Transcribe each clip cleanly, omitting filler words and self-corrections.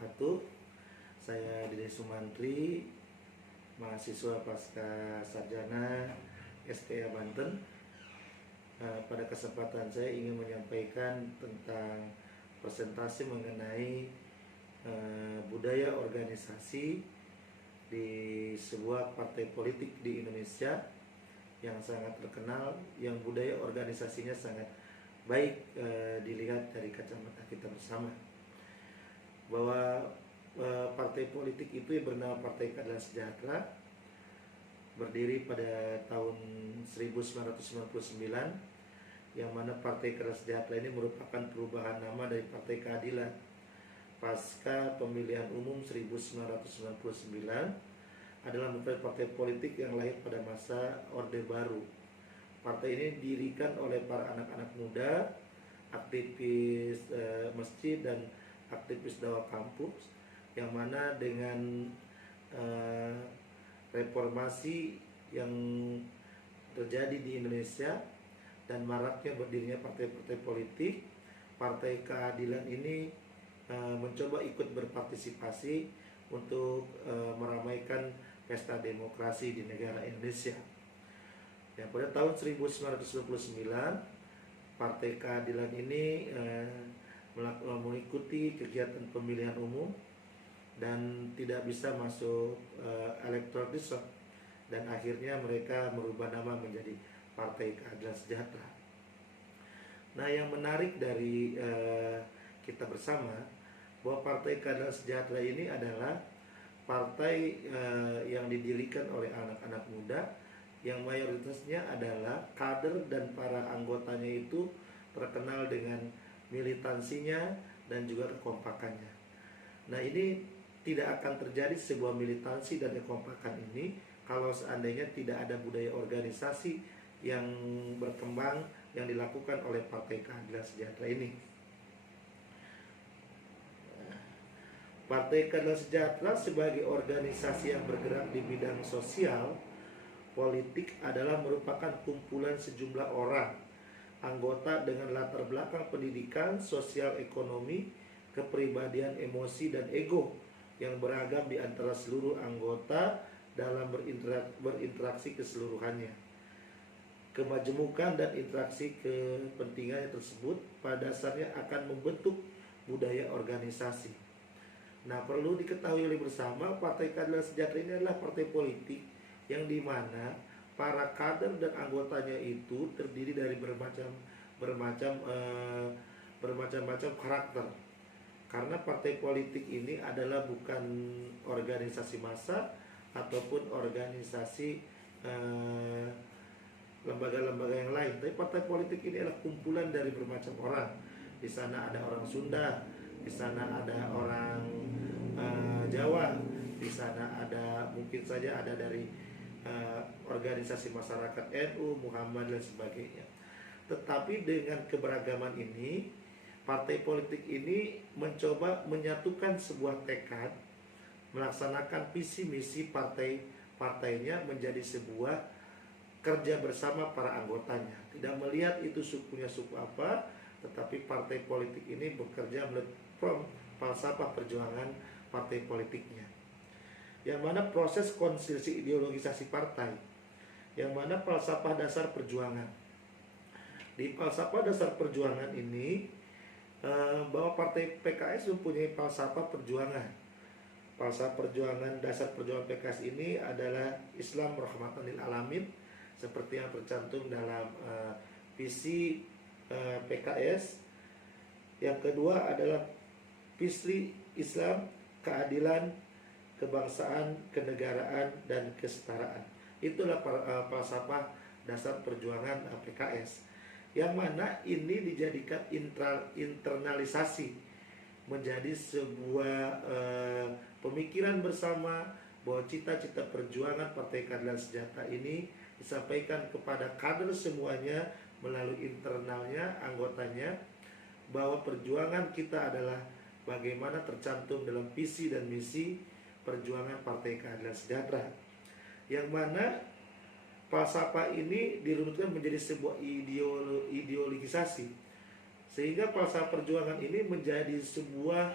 wabarakatuh. Saya Dede Sumantri, mahasiswa pasca sarjana STIA Banten. Pada kesempatan saya ingin menyampaikan tentang presentasi mengenai budaya organisasi di sebuah partai politik di Indonesia yang sangat terkenal, yang budaya organisasinya sangat baik dilihat dari kacamata kita bersama, bahwa partai politik itu yang bernama Partai Keadilan Sejahtera berdiri pada tahun 1999, yang mana Partai Keadilan Sejahtera ini merupakan perubahan nama dari Partai Keadilan pasca pemilihan umum 1999, adalah partai politik yang lahir pada masa Orde Baru. Partai ini didirikan oleh para anak-anak muda, aktivis masjid dan aktivis dakwah kampus, yang mana dengan reformasi yang terjadi di Indonesia dan maraknya berdirinya partai-partai politik, Partai Keadilan ini mencoba ikut berpartisipasi untuk meramaikan pesta demokrasi di negara Indonesia. Ya, pada tahun 1999 Partai Keadilan ini mengikuti kegiatan pemilihan umum dan tidak bisa masuk electoral district, dan akhirnya mereka merubah nama menjadi Partai Keadilan Sejahtera. Nah, yang menarik dari kita bersama bahwa Partai Keadilan Sejahtera ini adalah partai yang didirikan oleh anak-anak muda, yang mayoritasnya adalah kader dan para anggotanya itu terkenal dengan militansinya dan juga kekompakannya. Nah, ini tidak akan terjadi sebuah militansi dan kekompakan ini kalau seandainya tidak ada budaya organisasi yang berkembang yang dilakukan oleh Partai Keadilan Sejahtera ini. Partai Keadilan Sejahtera sebagai organisasi yang bergerak di bidang sosial politik adalah merupakan kumpulan sejumlah orang anggota dengan latar belakang pendidikan, sosial, ekonomi, kepribadian, emosi, dan ego yang beragam di antara seluruh anggota dalam berinteraksi keseluruhannya. Kemajemukan dan interaksi kepentingannya tersebut pada dasarnya akan membentuk budaya organisasi. Nah, perlu diketahui oleh bersama, Partai Keadilan Sejahtera ini adalah partai politik yang dimana para kader dan anggotanya itu terdiri dari bermacam-macam karakter. Karena partai politik ini adalah bukan organisasi massa ataupun organisasi lembaga-lembaga yang lain, tapi partai politik ini adalah kumpulan dari bermacam orang. Di sana ada orang Sunda, di sana ada orang Jawa, di sana ada mungkin saja ada dari organisasi masyarakat NU, Muhammad dan sebagainya. Tetapi dengan keberagaman ini, partai politik ini mencoba menyatukan sebuah tekad, melaksanakan visi misi partainya menjadi sebuah kerja bersama para anggotanya. Tidak melihat itu sukunya suku apa, tetapi partai politik ini bekerja from falsafah perjuangan partai politiknya, yang mana proses konsolidasi ideologisasi partai, yang mana falsafah dasar perjuangan. Di falsafah dasar perjuangan ini bahwa partai PKS mempunyai falsafah perjuangan. Falsafah perjuangan, dasar perjuangan PKS ini adalah Islam rahmatan lil alamin, seperti yang tercantum dalam visi PKS. Yang kedua adalah visi Islam, keadilan, kebangsaan, kenegaraan, dan kesetaraan. Itulah falsafah dasar perjuangan PKS, yang mana ini dijadikan internalisasi menjadi sebuah pemikiran bersama, bahwa cita-cita perjuangan Partai Keadilan Sejahtera ini disampaikan kepada kader semuanya melalui internalnya, anggotanya, bahwa perjuangan kita adalah bagaimana tercantum dalam visi dan misi perjuangan Partai Keadilan Sejahtera, yang mana falsafah ini dirunutkan menjadi sebuah ideologisasi, sehingga falsafah perjuangan ini menjadi sebuah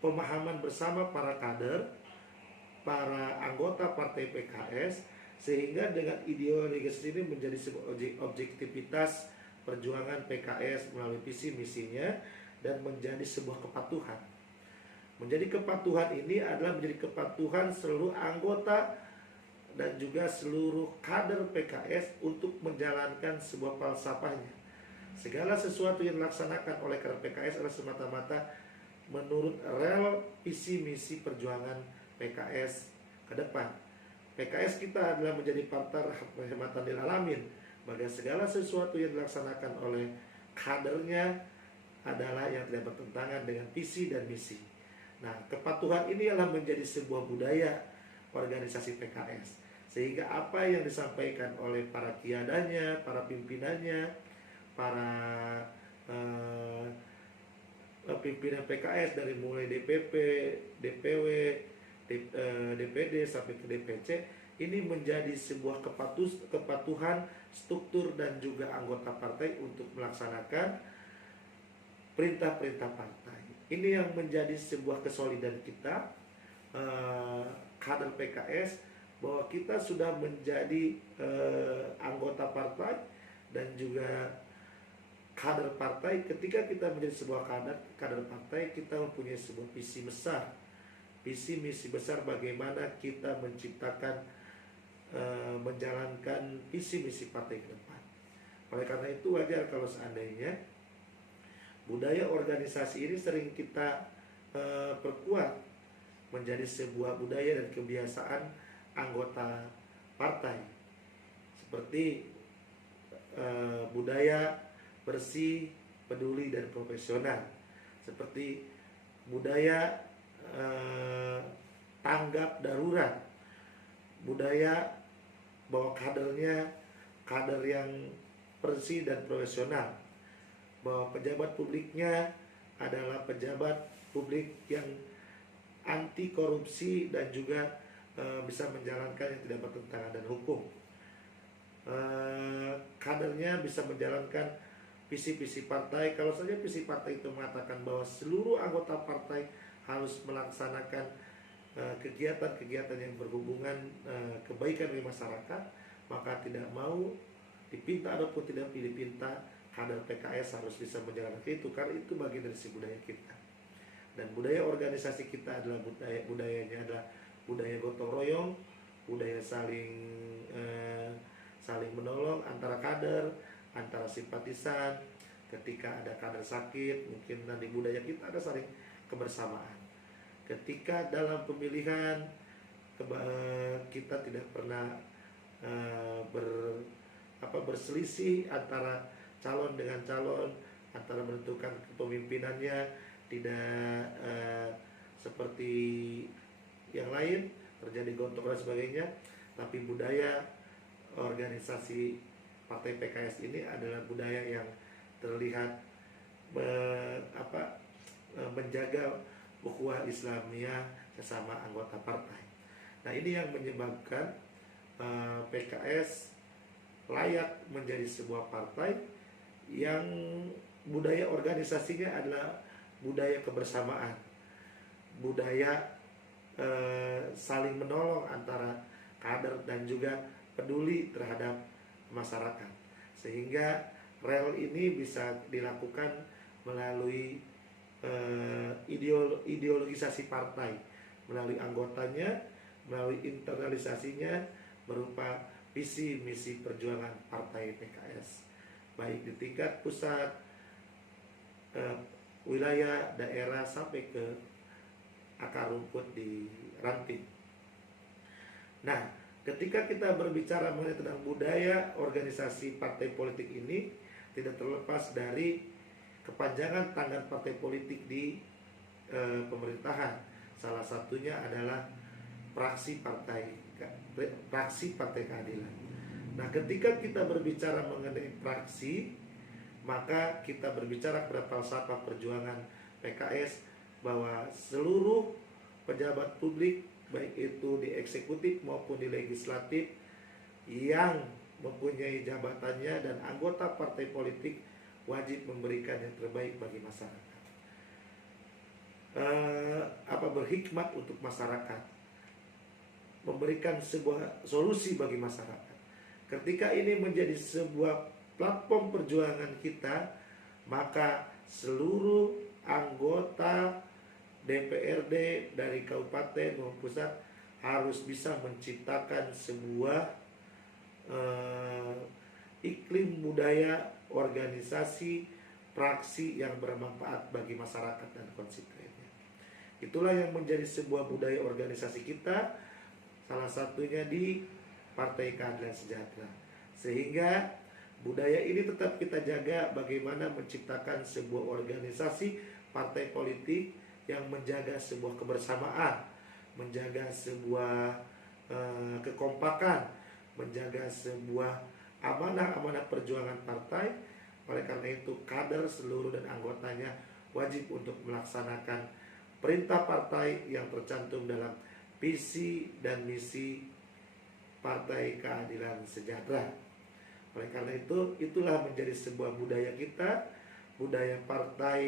pemahaman bersama para kader, para anggota partai PKS, sehingga dengan ideologi ini menjadi sebuah objektivitas perjuangan PKS melalui visi misinya dan menjadi sebuah kepatuhan. Menjadi kepatuhan ini adalah menjadi kepatuhan seluruh anggota dan juga seluruh kader PKS untuk menjalankan sebuah falsafahnya. Segala sesuatu yang dilaksanakan oleh kader PKS adalah semata-mata menurut rel visi misi perjuangan PKS ke depan. PKS kita adalah menjadi partai rahmatan lil alamin, maka segala sesuatu yang dilaksanakan oleh kadernya adalah yang tidak bertentangan dengan visi dan misi. Nah, kepatuhan ini adalah menjadi sebuah budaya organisasi PKS, sehingga apa yang disampaikan oleh para kiadanya, para pimpinannya, para pimpinan PKS dari mulai DPP, DPW, DPD sampai ke DPC, ini menjadi sebuah kepatuhan struktur dan juga anggota partai untuk melaksanakan perintah-perintah partai. Ini yang menjadi sebuah kesolidan kita, kader PKS, bahwa kita sudah menjadi anggota partai dan juga kader partai. Ketika kita menjadi sebuah kader partai, kita mempunyai sebuah visi besar, visi misi besar bagaimana kita menciptakan, menjalankan visi misi partai ke depan. Oleh karena itu wajar kalau seandainya budaya organisasi ini sering kita perkuat menjadi sebuah budaya dan kebiasaan anggota partai, seperti budaya bersih, peduli dan profesional, seperti budaya tanggap darurat, budaya bahwa kadernya kader yang bersih dan profesional, bahwa pejabat publiknya adalah pejabat publik yang anti korupsi dan juga bisa menjalankan yang tidak bertentangan dengan hukum. Kadernya bisa menjalankan visi-visi partai. Kalau saja visi partai itu mengatakan bahwa seluruh anggota partai harus melaksanakan kegiatan-kegiatan yang berhubungan kebaikan bagi masyarakat, maka tidak mau dipinta ataupun tidak dipinta, kader PKS harus bisa menjalankan itu, karena itu bagian dari si budaya kita. Dan budaya organisasi kita adalah budayanya adalah budaya gotong royong, budaya saling menolong antara kader, antara simpatisan. Ketika ada kader sakit, mungkin nanti budaya kita ada saling kebersamaan. Ketika dalam pemilihan kita tidak pernah berselisih antara calon dengan calon, antara menentukan kepemimpinannya, tidak seperti yang lain terjadi gontok dan sebagainya. Tapi budaya organisasi partai PKS ini adalah budaya yang terlihat menjaga ukhuwah Islamiyah sesama anggota partai. Nah, ini yang menyebabkan PKS layak menjadi sebuah partai yang budaya organisasinya adalah budaya kebersamaan, budaya saling menolong antara kader dan juga peduli terhadap masyarakat, sehingga rel ini bisa dilakukan melalui ideologisasi partai, melalui anggotanya, melalui internalisasinya berupa visi misi perjuangan partai PKS, baik di tingkat pusat, wilayah, daerah, sampai ke akar rumput di ranting. Nah, ketika kita berbicara mengenai tentang budaya organisasi partai politik ini, tidak terlepas dari kepanjangan tangan partai politik di pemerintahan. Salah satunya adalah praksi Partai Keadilan. Nah, ketika kita berbicara mengenai praksi, maka kita berbicara pada falsafah perjuangan PKS, bahwa seluruh pejabat publik, baik itu di eksekutif maupun di legislatif, yang mempunyai jabatannya dan anggota partai politik wajib memberikan yang terbaik bagi masyarakat. berhikmat untuk masyarakat, memberikan sebuah solusi bagi masyarakat. Ketika ini menjadi sebuah platform perjuangan kita, maka seluruh anggota DPRD dari kabupaten maupun pusat harus bisa menciptakan sebuah iklim budaya organisasi praksi yang bermanfaat bagi masyarakat dan konstituennya. Itulah yang menjadi sebuah budaya organisasi kita, salah satunya di Partai Keadilan Sejahtera. Sehingga budaya ini tetap kita jaga, bagaimana menciptakan sebuah organisasi partai politik yang menjaga sebuah kebersamaan, menjaga sebuah kekompakan, menjaga sebuah amanah-amanah perjuangan partai. Oleh karena itu, kader seluruh dan anggotanya wajib untuk melaksanakan perintah partai yang tercantum dalam visi dan misi Partai Keadilan Sejahtera. Oleh karena itu, itulah menjadi sebuah budaya kita, budaya partai